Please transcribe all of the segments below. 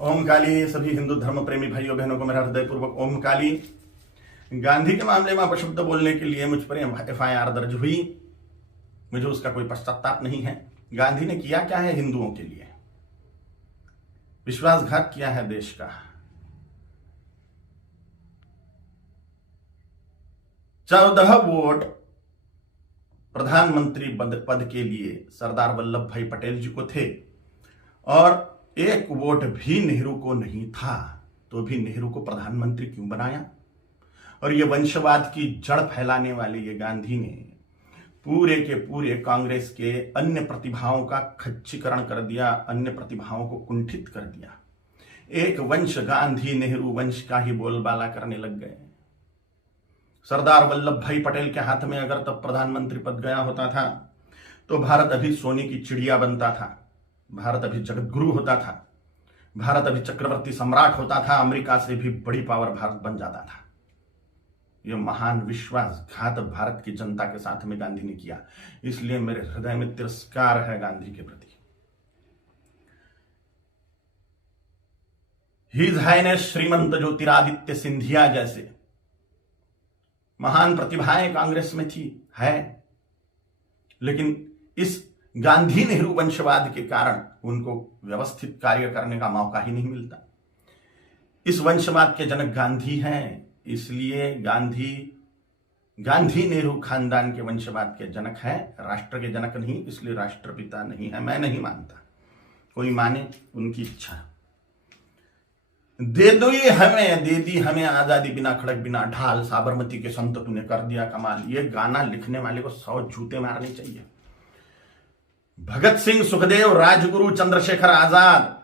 ओम काली। सभी हिंदू धर्म प्रेमी भाइयों बहनों को मेरा हृदयपूर्वक ओम काली। गांधी के मामले में अपशब्द बोलने के लिए मुझ पर FIR दर्ज हुई। मुझे उसका कोई पश्चाताप नहीं है। गांधी ने किया क्या है हिंदुओं के लिए? विश्वासघात किया है देश का। 14 वोट प्रधानमंत्री पद के लिए सरदार वल्लभ भाई पटेल जी को थे और 1 वोट भी नेहरू को नहीं था, तो भी नेहरू को प्रधानमंत्री क्यों बनाया? और ये वंशवाद की जड़ फैलाने वाले ये गांधी ने पूरे के पूरे कांग्रेस के अन्य प्रतिभाओं का खच्चीकरण कर दिया, अन्य प्रतिभाओं को कुंठित कर दिया। एक वंश गांधी नेहरू वंश का ही बोलबाला करने लग गए। सरदार वल्लभ भाई पटेल के हाथ में अगर तब प्रधानमंत्री पद गया होता था तो भारत अभी सोने की चिड़िया बनता था, भारत अभी जगत गुरु होता था, भारत अभी चक्रवर्ती सम्राट होता था, अमेरिका से भी बड़ी पावर भारत बन जाता था। यह महान विश्वासघात भारत की जनता के साथ में गांधी ने किया, इसलिए मेरे हृदय में तिरस्कार है गांधी के प्रति। हिज हाइनेस श्रीमंत ज्योतिरादित्य सिंधिया जैसे महान प्रतिभाएं कांग्रेस में थी, है, लेकिन इस गांधी नेहरू वंशवाद के कारण उनको व्यवस्थित कार्य करने का मौका ही नहीं मिलता। इस वंशवाद के जनक गांधी हैं, इसलिए गांधी नेहरू खानदान के वंशवाद के जनक हैं, राष्ट्र के जनक नहीं, इसलिए राष्ट्रपिता नहीं है। मैं नहीं मानता, कोई माने उनकी इच्छा। दे दी हमें आजादी, बिना खड़क बिना ढाल, साबरमती के संत तूने कर दिया कमाल। ये गाना लिखने वाले को 100 जूते मारने चाहिए। भगत सिंह, सुखदेव, राजगुरु, चंद्रशेखर आजाद,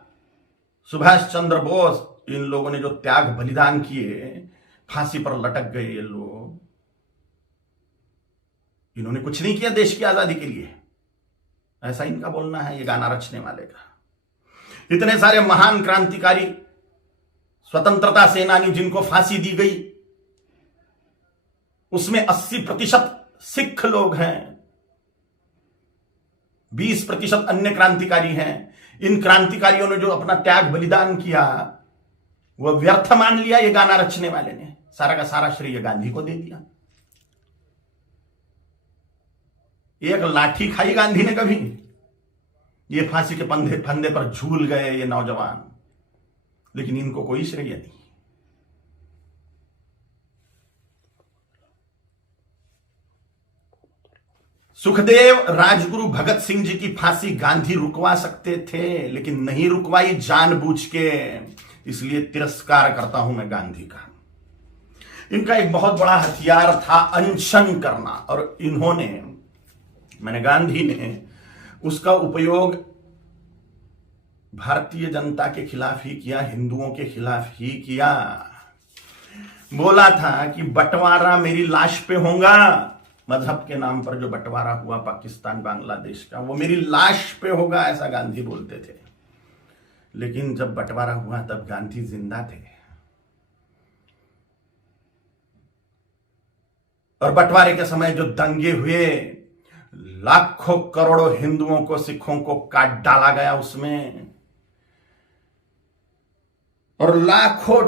सुभाष चंद्र बोस, इन लोगों ने जो त्याग बलिदान किए, फांसी पर लटक गए ये लोग, इन्होंने कुछ नहीं किया देश की आजादी के लिए, ऐसा इनका बोलना है ये गाना रचने वाले का। इतने सारे महान क्रांतिकारी, स्वतंत्रता सेनानी जिनको फांसी दी गई, उसमें 80% सिख लोग हैं, 20% अन्य क्रांतिकारी हैं। इन क्रांतिकारियों ने जो अपना त्याग बलिदान किया वह व्यर्थ मान लिया ये गाना रचने वाले ने, सारा का सारा श्रेय गांधी को दे दिया। एक लाठी खाई गांधी ने कभी? ये फांसी के फंदे पर झूल गए ये नौजवान, लेकिन इनको कोई श्रेय नहीं। सुखदेव, राजगुरु, भगत सिंह जी की फांसी गांधी रुकवा सकते थे, लेकिन नहीं रुकवाई जानबूझ के, इसलिए तिरस्कार करता हूं मैं गांधी का। इनका एक बहुत बड़ा हथियार था अनशन करना, और गांधी ने उसका उपयोग भारतीय जनता के खिलाफ ही किया, हिंदुओं के खिलाफ ही किया। बोला था कि बंटवारा मेरी लाश पे होगा, मजहब के नाम पर जो बंटवारा हुआ पाकिस्तान बांग्लादेश का, वो मेरी लाश पे होगा, ऐसा गांधी बोलते थे। लेकिन जब बंटवारा हुआ तब गांधी जिंदा थे, और बंटवारे के समय जो दंगे हुए, लाखों करोड़ों हिंदुओं को, सिखों को काट डाला गया उसमें, और लाखों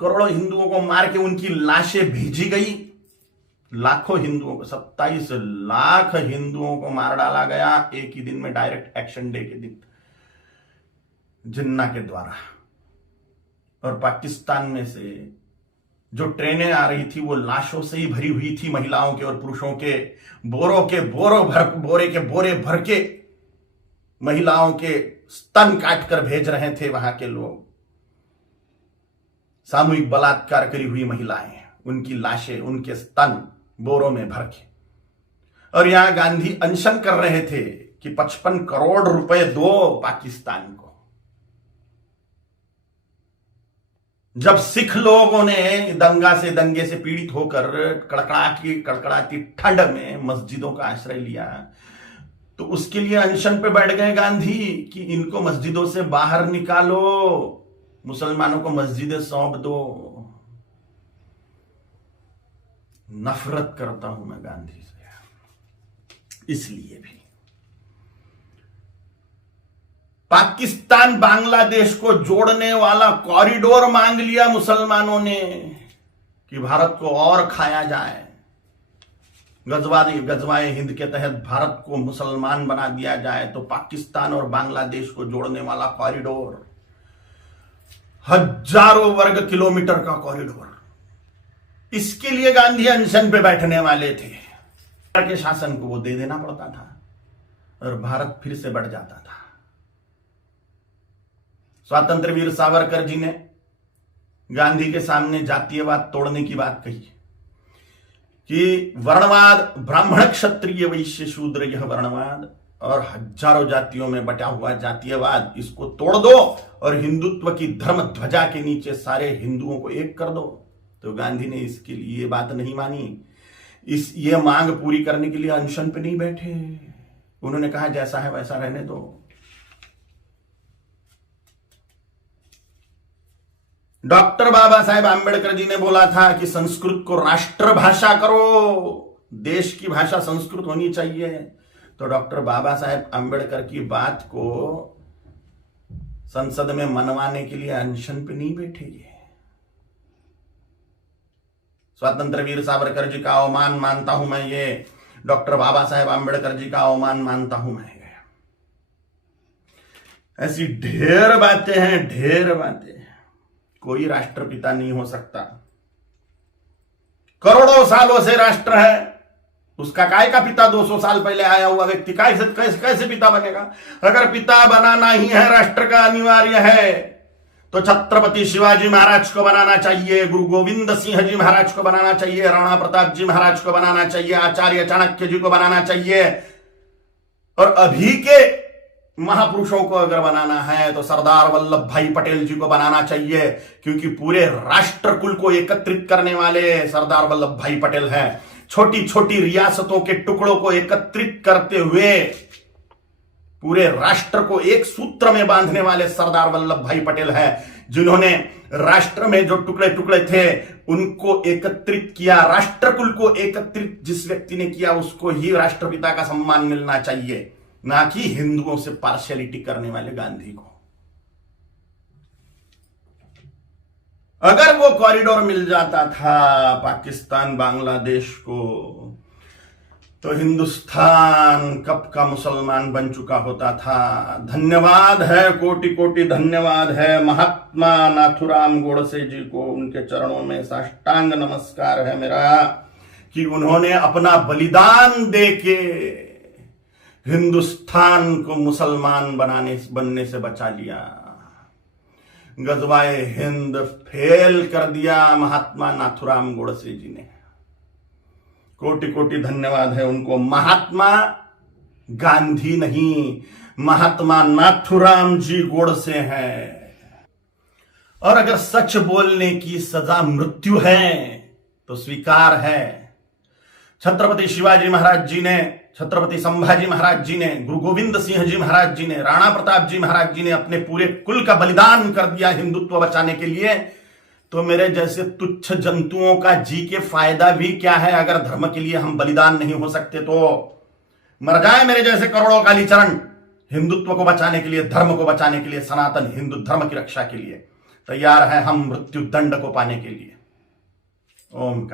करोड़ों हिंदुओं को मार के उनकी लाशें भेजी गई। लाखों हिंदुओं को, 27 लाख हिंदुओं को मार डाला गया एक ही दिन में, डायरेक्ट एक्शन डे के दिन, जिन्ना के द्वारा। और पाकिस्तान में से जो ट्रेनें आ रही थी वो लाशों से ही भरी हुई थी, महिलाओं के और पुरुषों के, बोरे के बोरे भर के महिलाओं के स्तन काट कर भेज रहे थे वहां के लोग। सामूहिक बलात्कार करी हुई महिलाएं, उनकी लाशें, उनके स्तन बोरों में भर के। और यहां गांधी अनशन कर रहे थे कि 55 करोड़ रुपए दो पाकिस्तान को। जब सिख लोगों ने दंगे से पीड़ित होकर कड़कड़ाती ठंड में मस्जिदों का आश्रय लिया, तो उसके लिए अनशन पे बैठ गए गांधी कि इनको मस्जिदों से बाहर निकालो, मुसलमानों को मस्जिदें सौंप दो। नफरत करता हूं मैं गांधी से, इसलिए भी पाकिस्तान बांग्लादेश को जोड़ने वाला कॉरिडोर मांग लिया मुसलमानों ने कि भारत को और खाया जाए। गजवाए हिंद के तहत भारत को मुसलमान बना दिया जाए, तो पाकिस्तान और बांग्लादेश को जोड़ने वाला कॉरिडोर, हजारों वर्ग किलोमीटर का कॉरिडोर, इसके लिए गांधी अनशन पे बैठने वाले थे। के शासन को वो दे देना पड़ता था और भारत फिर से बढ़ जाता था। स्वातंत्र वीर सावरकर जी ने गांधी के सामने जातीयवाद तोड़ने की बात कही कि वर्णवाद, ब्राह्मण क्षत्रिय वैश्य शूद्र, यह वर्णवाद और हजारों जातियों में बटा हुआ जातीयवाद, इसको तोड़ दो और हिंदुत्व की धर्म ध्वजा के नीचे सारे हिंदुओं को एक कर दो। तो गांधी ने इसके लिए ये बात नहीं मानी। ये मांग पूरी करने के लिए अनशन पे नहीं बैठे। उन्होंने कहा जैसा है वैसा रहने दो। डॉक्टर बाबा साहेब आंबेडकर जी ने बोला था कि संस्कृत को राष्ट्रभाषा करो, देश की भाषा संस्कृत होनी चाहिए। तो डॉक्टर बाबा साहेब आंबेडकर की बात को संसद में मनवाने के लिए अनशन पे नहीं बैठे। ये स्वतंत्र वीर सावरकर जी का अवमान मानता हूं मैं, ये डॉक्टर बाबा साहेब आंबेडकर जी का अवमान मानता हूं मैं। ऐसी ढेर बातें हैं, ढेर बातें। कोई राष्ट्रपिता नहीं हो सकता। करोड़ों सालों से राष्ट्र है, उसका काय का पिता 200 साल पहले आया हुआ व्यक्ति कैसे पिता बनेगा? अगर पिता बनाना ही है, राष्ट्र का अनिवार्य है, तो छत्रपति शिवाजी महाराज को बनाना चाहिए, गुरु गोविंद सिंह जी महाराज को बनाना चाहिए, राणा प्रताप जी महाराज को बनाना चाहिए, आचार्य चाणक्य जी को बनाना चाहिए। और अभी के महापुरुषों को अगर बनाना है तो सरदार वल्लभ भाई पटेल जी को बनाना चाहिए, क्योंकि पूरे राष्ट्र कुल को एकत्रित करने वाले सरदार वल्लभ भाई पटेल हैं। छोटी छोटी रियासतों के टुकड़ों को एकत्रित करते हुए पूरे राष्ट्र को एक सूत्र में बांधने वाले सरदार वल्लभ भाई पटेल हैं, जिन्होंने राष्ट्र में जो टुकड़े टुकड़े थे उनको एकत्रित किया। राष्ट्रकुल को एकत्रित जिस व्यक्ति ने किया उसको ही राष्ट्रपिता का सम्मान मिलना चाहिए, ना कि हिंदुओं से पार्शियलिटी करने वाले गांधी को। अगर वो कॉरिडोर मिल जाता था पाकिस्तान बांग्लादेश को, तो हिंदुस्तान कब का मुसलमान बन चुका होता था। धन्यवाद है, कोटि कोटि धन्यवाद है महात्मा नाथुराम गोडसे जी को, उनके चरणों में साष्टांग नमस्कार है मेरा कि उन्होंने अपना बलिदान देके हिंदुस्तान को मुसलमान बनने से बचा लिया। गजवाए हिंद फेल कर दिया महात्मा नाथुराम गोडसे जी ने। कोटि कोटि धन्यवाद है उनको। महात्मा गांधी नहीं, महात्मा नाथुराम जी गोडसे हैं। और अगर सच बोलने की सजा मृत्यु है तो स्वीकार है। छत्रपति शिवाजी महाराज जी ने, छत्रपति संभाजी महाराज जी ने, गुरु गोविंद सिंह जी महाराज जी ने, राणा प्रताप जी महाराज जी ने अपने पूरे कुल का बलिदान कर दिया हिंदुत्व बचाने के लिए। तो मेरे जैसे तुच्छ जंतुओं का जी के फायदा भी क्या है? अगर धर्म के लिए हम बलिदान नहीं हो सकते तो मर जाए मेरे जैसे करोड़ों कालीचरण, हिंदुत्व को बचाने के लिए, धर्म को बचाने के लिए, सनातन हिंदू धर्म की रक्षा के लिए तैयार है हम मृत्यु दंड को पाने के लिए। ओम का